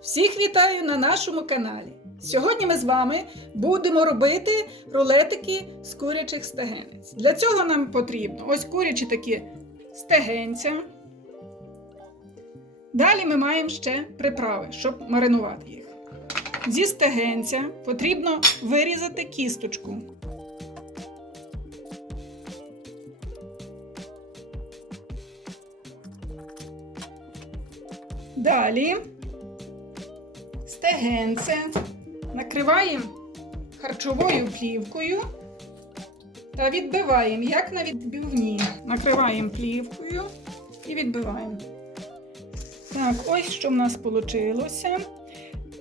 Всіх вітаю на нашому каналі. Сьогодні ми з вами будемо робити рулетики з курячих стегенець. Для цього нам потрібно ось курячі такі стегенця. Далі ми маємо ще приправи, щоб маринувати їх. Зі стегенця потрібно вирізати кісточку. Далі стегенце накриваємо харчовою плівкою та відбиваємо, як на відбивні. Накриваємо плівкою і відбиваємо. Так, ось що в нас вийшло.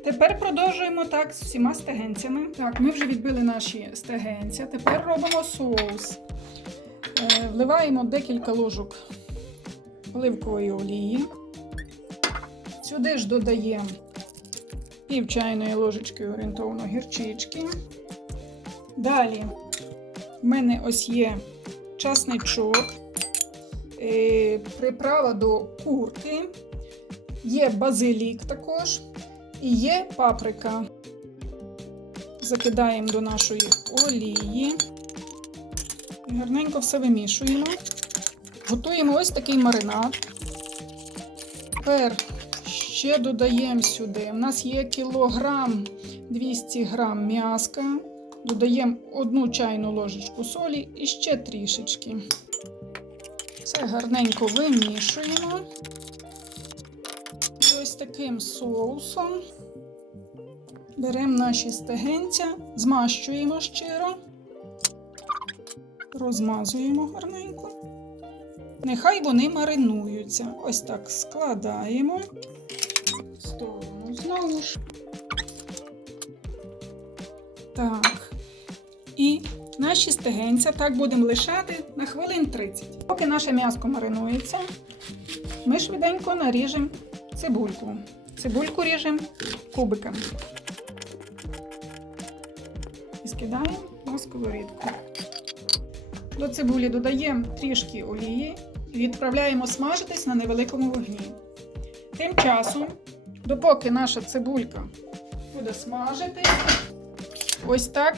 Тепер продовжуємо так з всіма стегенцями. Так, ми вже відбили наші стегенця. Тепер робимо соус. Е, Вливаємо декілька ложок оливкової олії. Сюди ж додаємо пів чайної ложечки орієнтовно гірчички. Далі в мене ось є часничок, е, приправа до курки, є базилік також і є паприка. Закидаємо до нашої олії. Гарненько все вимішуємо. Готуємо ось такий маринад. Тепер ще додаємо сюди. У нас є кілограм 200 грам м'яска. Додаємо одну чайну ложечку солі і ще трішечки. Все гарненько вимішуємо. І ось таким соусом беремо наші стегенця, змащуємо щиро, розмазуємо гарненько. Нехай вони маринуються. Ось так складаємо знову. Так. І наші стегенця так будемо лишати на хвилин 30. Поки наше м'яско маринується, ми швиденько наріжемо цибульку. Цибульку ріжемо кубиками. І скидаємо на сковорідку. До цибулі додаємо трішки олії і відправляємо смажитись на невеликому вогні. Тим часом, допоки наша цибулька буде смажитись, ось так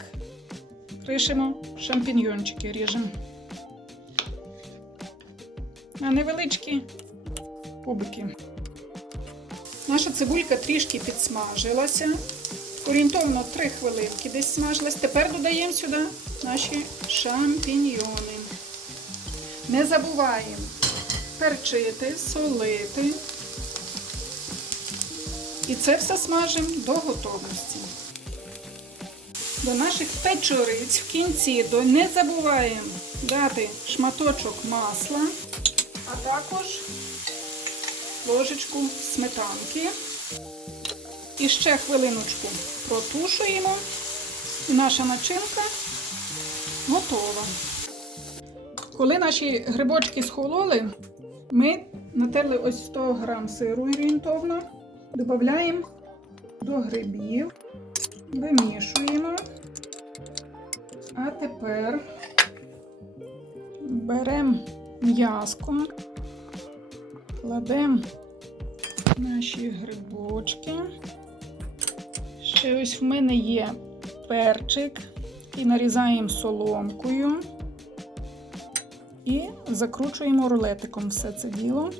кришимо шампіньйончики, ріжемо. На невеличкі кубики. Наша цибулька трішки підсмажилася. Орієнтовно 3 хвилинки десь смажилась. Тепер додаємо сюди наші шампіньйони. Не забуваємо перчити, солити. І це все смажимо до готовності. До наших печориць в кінці не забуваємо дати шматочок масла, а також ложечку сметанки. І ще хвилиночку протушуємо. І наша начинка готова. Коли наші грибочки схололи, ми натерли ось 100 грам сиру орієнтовно, додаємо до грибів, вимішуємо. А тепер беремо м'язко, кладемо наші грибочки. Ще ось в мене є перчик. І нарізаємо соломкою. І закручуємо рулетиком все це діло.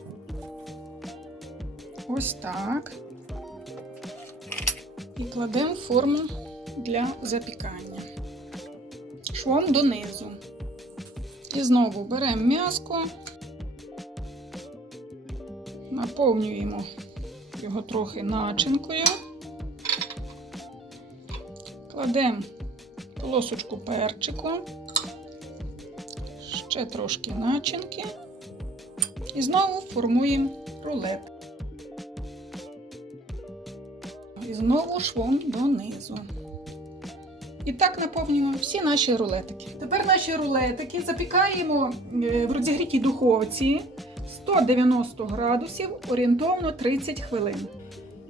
Ось так. І кладемо форму для запікання. Швом донизу. І знову беремо м'яско, наповнюємо його трохи начинкою. Кладемо полосочку перчику, ще трошки начинки. І знову формуємо рулет. І знову швом донизу. І так наповнюємо всі наші рулетики. Тепер наші рулетики запікаємо е, в розігрітій духовці 190 градусів орієнтовно 30 хвилин.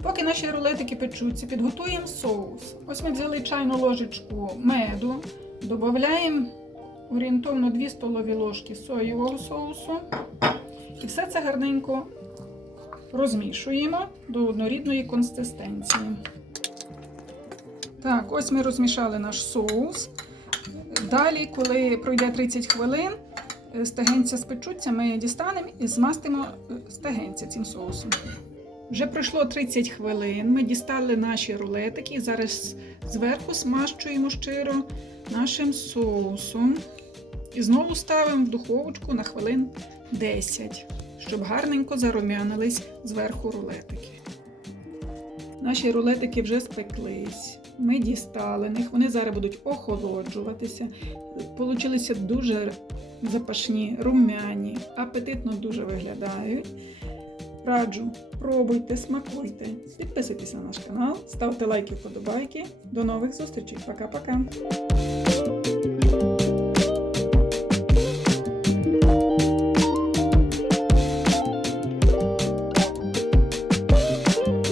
Поки наші рулетики печуться, підготуємо соус. Ось ми взяли чайну ложечку меду, додаємо орієнтовно 2 столові ложки соєвого соусу І все це гарненько розмішуємо до однорідної консистенції. Так, ось ми розмішали наш соус. Далі, коли пройде 30 хвилин, е, стегенця спечуться, ми дістанемо і змастимо е, стегенця цим соусом. Вже пройшло 30 хвилин. Ми дістали наші рулетики. Зараз зверху смащуємо щиро нашим соусом. І знову ставимо в духовочку на хвилин 10, щоб гарненько зарум'янились зверху рулетики. Наші рулетики вже спеклись. Ми дістали них, вони зараз будуть охолоджуватися. Получилися дуже запашні, рум'яні, апетитно дуже виглядають. Раджу, пробуйте, смакуйте, підписуйтесь на наш канал, ставте лайки, вподобайки. До нових зустрічей. Пока-пока.